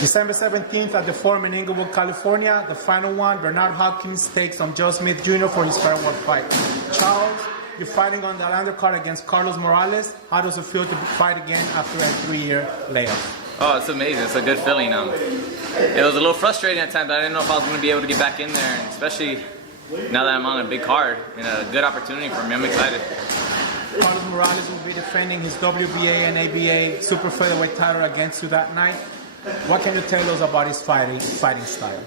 December 17th at the Forum in Inglewood, California. The final one, Bernard Hopkins takes on Joe Smith Jr. for his farewell fight. Charles, you're fighting on the undercard against Carlos Morales. How does it feel to fight again after a 3-year layoff? Oh, it's amazing. It's a good feeling. It was a little frustrating at times. I didn't know if I was going to be able to get back in there, and especially now that I'm on a big card. A good opportunity for me. I'm excited. Carlos Morales will be defending his WBA and ABA super featherweight title against you that night. What can you tell us about his fighting style?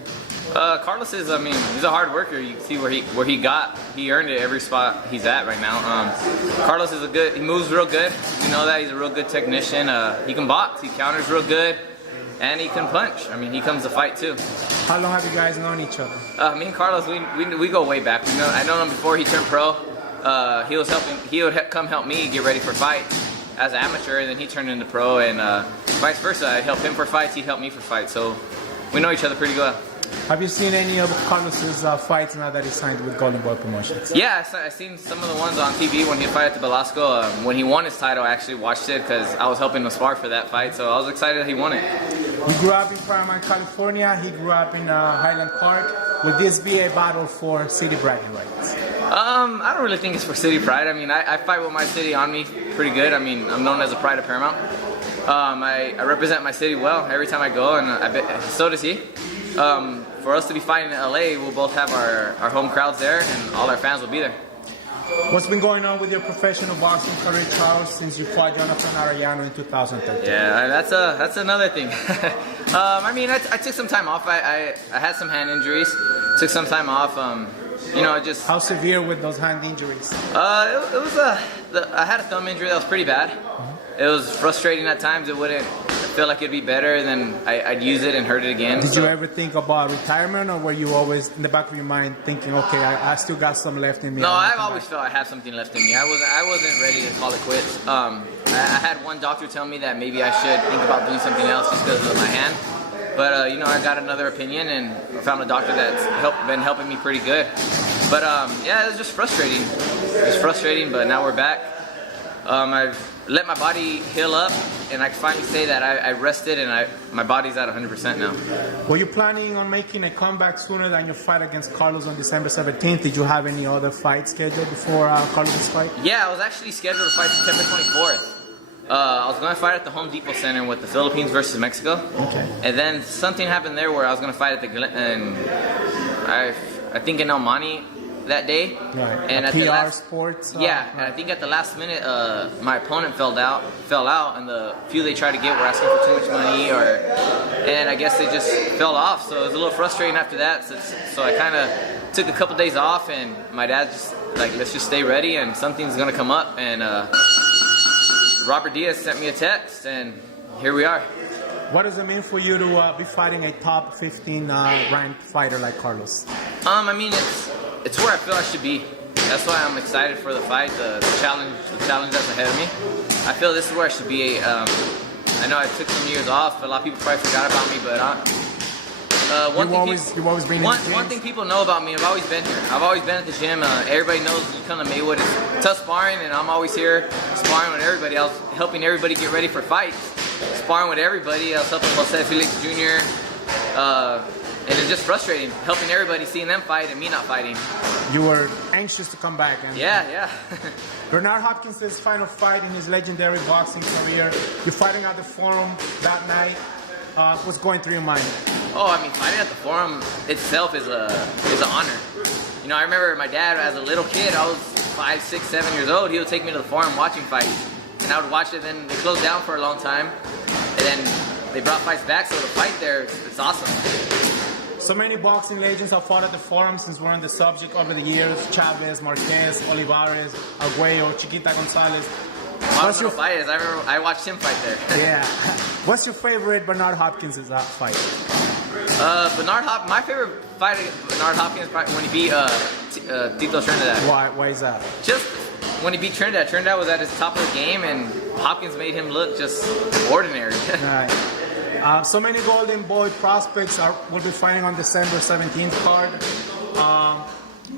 Carlos is, he's a hard worker. You can see where he earned it every spot he's at right now. Carlos is he moves real good. You know that he's a real good technician. He can box, he counters real good, and he can punch. He comes to fight too. How long have you guys known each other? Me and Carlos, we go way back. I know him before he turned pro. He would come help me get ready for fights as an amateur, and then he turned into pro, and vice versa. I help him for fights, he helped me for fights. So we know each other pretty well. Have you seen any of Carlos's fights now that he signed with Golden Boy Promotions? Yeah, I've seen some of the ones on TV when he fought at the Velasco. When he won his title, I actually watched it because I was helping him spar for that fight, so I was excited that he won it. You grew up in Huerta-My, California. He grew up in Highland Park. Would this be a battle for city bragging rights? I don't really think it's for city pride. I fight with my city on me pretty good. I'm known as a Pride of Paramount. I represent my city well every time I go, and so does he. For us to be fighting in LA, we'll both have our home crowds there, and all our fans will be there. What's been going on with your professional boxing career, Charles, since you fought Jonathan Arellano in 2013? Yeah, that's another thing. I took some time off. I had some hand injuries. Took some time off. Just how severe with those hand injuries? I had a thumb injury that was pretty bad. It was frustrating at times. It wouldn't feel like it'd be better, and then I'd use it and hurt it again. Did you ever think about retirement, or were you always in the back of your mind thinking, okay, I still got some left in me? No, I've always felt I have something left in me. I wasn't ready to call it quits. I had one doctor tell me that maybe I should think about doing something else just because of my hand. But I got another opinion, and I found a doctor that's been helping me pretty good. But it was just frustrating. It was frustrating, but now we're back. I've let my body heal up, and I can finally say that I rested, and my body's at 100% now. Were you planning on making a comeback sooner than your fight against Carlos on December 17th? Did you have any other fights scheduled before Carlos' fight? Yeah, I was actually scheduled to fight September 24th. I was going to fight at the Home Depot Center with the Philippines versus Mexico. Okay. And then something happened there where I was going to fight at I think in El Monte that day. Right. And at PR Sports. Yeah, and I think at the last minute, my opponent fell out, and the few they tried to get were asking for too much money, and I guess they just fell off. So it was a little frustrating after that. So I kind of took a couple days off, and my dad just let's just stay ready, and something's gonna come up. And Robert Diaz sent me a text, and here we are. What does it mean for you to be fighting a top 15 ranked fighter like Carlos? It's where I feel I should be. That's why I'm excited for the fight, the challenge that's ahead of me. I feel this is where I should be. I know I took some years off, but a lot of people probably forgot about me. But you've always been in the gym? One thing people know about me, I've always been here. I've always been at the gym. Everybody knows you come to Maywood. It's tough sparring, and I'm always here sparring with everybody. I was helping everybody get ready for fights, sparring with everybody. I was helping Jose Felix Jr. And it's just frustrating, helping everybody, seeing them fight and me not fighting. You were anxious to come back. Yeah. Bernard Hopkins' final fight in his legendary boxing career. You're fighting at the Forum that night. What's going through your mind? Fighting at the Forum itself is an honor. I remember my dad as a little kid. I was 5, 6, 7 years old. He would take me to the Forum watching fights, and I would watch it. Then they closed down for a long time, and then they brought fights back. So the fight there, it's awesome. So many boxing legends have fought at the Forum since we're on the subject over the years. Chavez, Marquez, Olivares, Arguello, Chiquita Gonzalez. I watched him fight there. Yeah. What's your favorite Bernard Hopkins' fight? My favorite fight against Bernard Hopkins when he beat Tito Trinidad. Why is that? Just when he beat Trinidad. Trinidad was at his top of the game, and Hopkins made him look just ordinary. Right. So many Golden Boy prospects will be fighting on December 17th card.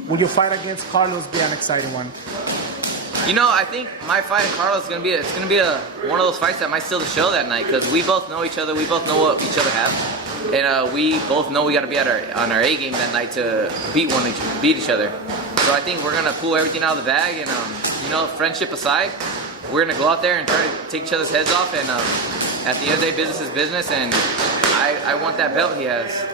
Will your fight against Carlos be an exciting one? You know, I think my fight in Carlos is gonna be one of those fights that might steal the show that night because we both know each other. We both know what each other have, and we both know we got to be on our A game that night to beat each other. So I think we're gonna pull everything out of the bag, and you know, friendship aside, we're gonna go out there and try to take each other's heads off. And at the end of the day, business is business, and I want that belt he has.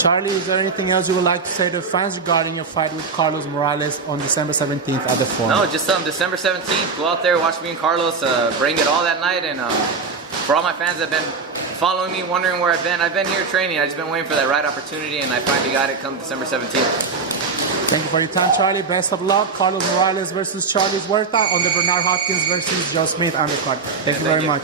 Charlie, is there anything else you would like to say to fans regarding your fight with Carlos Morales on December 17th at the Forum? No, just December 17th. Go out there, watch me and Carlos bring it all that night. And for all my fans that have been following me, wondering where I've been here training. I've just been waiting for that right opportunity, and I finally got it come December 17th. Thank you for your time, Charlie. Best of luck. Carlos Morales versus Charlie Huerta on the Bernard Hopkins versus Joe Smith undercard. Thank you very much.